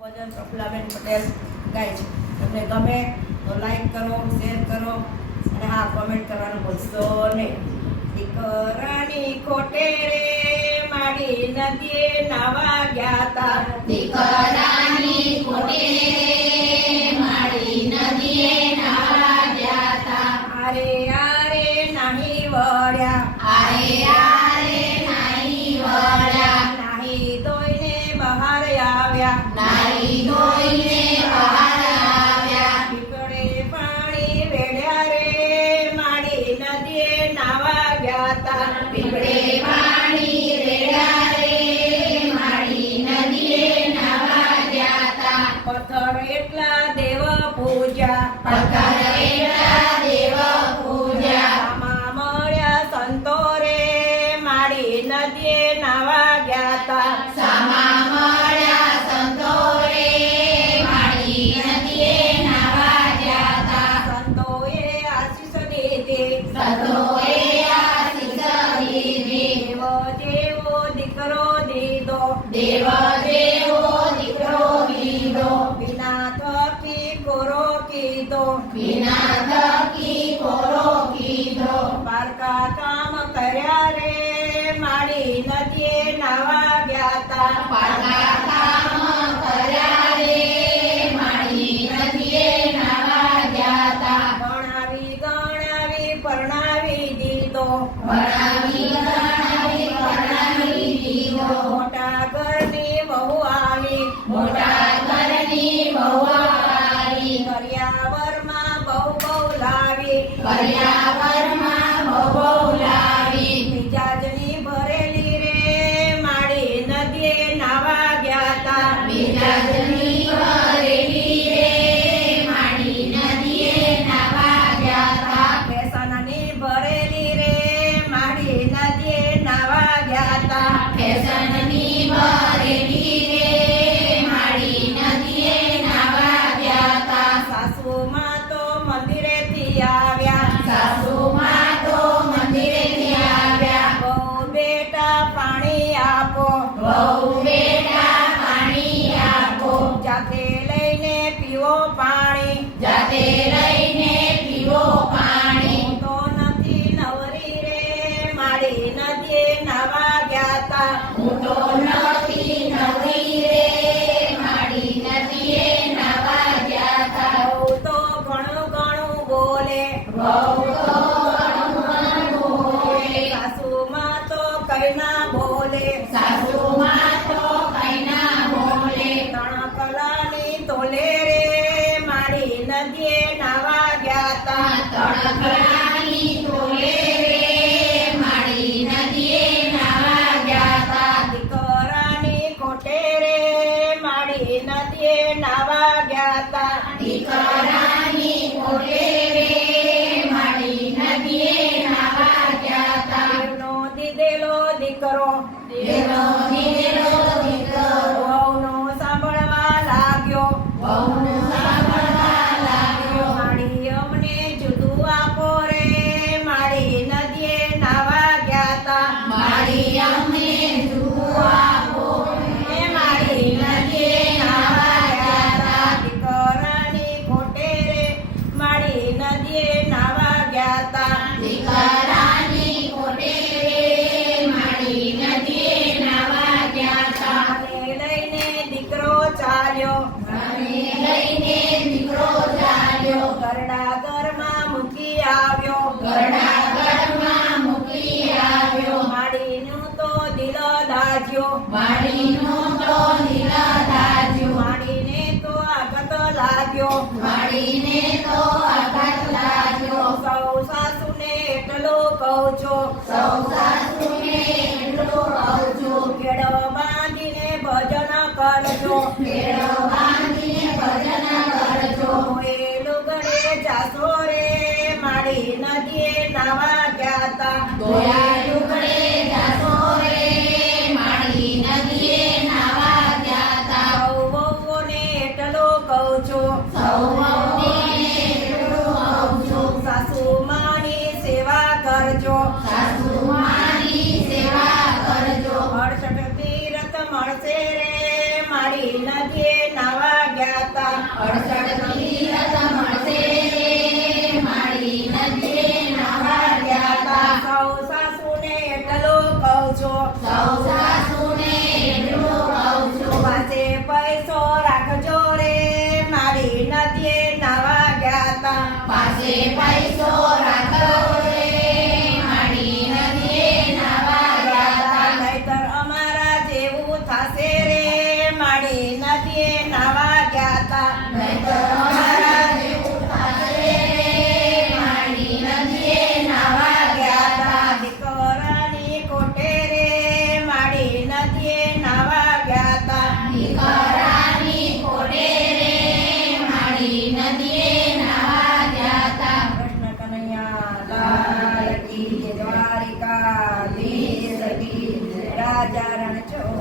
ભજન પ્રફુલ્લાબેન પટેલ ગાય છે. તમને ગમે તો લાઈક કરો, શેર કરો અને હા, કોમેન્ટ કરવાનું ભૂલશો નહીં. દીકરાની ખોટે રે માડી નદીએ નાવા ગયા તા. દીકરાની ખોટે માડી નદીએ નાવા ગયા તા. આરે આરે નાહી વળ્યા, આરે આરે નાહી વળ્યા. નાહી ધોઈને બહાર આવ્યા, નાહી ધોઈને બહાર આવ્યા. પીપળે પાણી વેળ્યા રે માડી નદીએ નાવા ગયા તા. પીપળે પાણી રેડ્યા રે માડી નદીએ નાવા ગયા તા. પથ્થર એટલા દેવ પૂજા, પથ્થર એટલા દેવ પૂજા. આમાં મળ્યા સંતો રે માડી નદીએ નાવા ગયા તા. સામા મળ્યા સંતો રે માડી નદીએ નાવા ગયા તા. સંતોએ આશીષ દીધી, સંતોએ આશીષ દીધી. દેવ જેવો દીકરો દીધો, દેવ જેવો દીકરો દીધો. વિના થકી કોરો કીધો. વિના થકી કોરો કીધો. પારકા કામ કર્યા રે માડી નદીએ નાવા ગયા તા. પારકા કામ કર્યા રે માડી નદીએ નાવા ગયા તા. ગણાવી ગણાવી પરણાવી દીધો, ભણાવી ગણાવી પરણાવી દીધો. મોટા ઘરની વહુ આવી, મોટા ઘરની વહુ આવી. કર્યાવરમાં બહુ બહુ લાવી. કર્યાવરમાં બહુ લાવી. મિજાજની ભરેલી રે માડી નદીએ નાવા ગયા તા. મિજાજની ભરેલી રે માડી નદીએ નાવા ગયા તા. ફેશનની ભરેલી રે માડી નદીએ નાવા ગયા તા. ફેશનની ભરેલી રે માડી નદીએ નાવા ગયા તા. સાસુમાં તો મંદિરેથી આવ્યા, સાસુમાં તો મંદિરેથી આવ્યા. બહુ બેટા પાણી આપો, વહુ બેટા પાણી આપો. જાતે લઈને પીવો પાણી. જાતે લઈને પીવો પાણી. હું તો નથી નવરી રે માડી નદીએ નાવા ગયા તા. હું તો નથી નવરી રે માડી નદીએ નાવા ગયા તા. બહુ તો ઘણું ઘણું બોલે, વહુ તો ઘણું ઘણું બોલે. સાસુમાં તો કઈ ના બોલે. સાસુમાં તો કઈ ના બોલે. ત્રણ કલાની તોલે રે માડી નદીએ નાવા ગયા તા. તણખલાની તોલે રે માડી નદીએ નાવા ગયા તા. દીકરાની ખોટે રે માડી નદીએ નાવા ગયા તા. દીકરાની ખોટે રે માડી નદીએ નાવા ગયા તા. દેવનો દીધેલો દીકરો દેવનો દીધેલો દીકરો વહુનો સાંભળવા લાગ્યો. વહુનું સાંભળવા લાગ્યો. માડી અમને જુદું આપો રે માડી નદીએ નાવા ગયા તા. માડી અમને જુઓ આપો એ માડી નદીએ નાવા ગયા તા. દીકરાની ખોટે રે માડી નદીએ નાવા ગયા તા. દીકરાની ખોટે રે માડી નદીએ નાવા ગયા તા. આને લઈને દીકરો ચાલ્યો, મને લઈને દીકરો ચાલ્યો. ઘરડા ઘરમાં મૂકી આવ્યો. ઘરડા ઘરમાં મૂકી આવ્યો. માડીનું તો દિલ દાજ્યો, માડીનું તો દિલ દાજ્યું. માડીને તો આઘાત લાગ્યો. માડીને તો આઘાત લાગ્યો. સૌ સાસુને એટલો કહું છું, સૌ સાસુને એટલું કહું છું. કેળો બાંધીને ભજન કરજો. મેળો બાંધીને ભજન કરજો. એ લુગડે જાશો રે માડી નદીએ નાવા ગયા તા. દોયા લુગડે જાશો રે માડી નદીએ નાવા ગયા તા. સૌ વહુઓને એટલો કહું છું, સૌ વહુને એટલું કહું છું. સાસુ માની સેવા કરજો. સાસુ માની સેવા કરજો. 68 તીરથ મળશે રે માડી નદીએ નાવા દ્વારકાધીશ કી જય. રાજા રણછોડ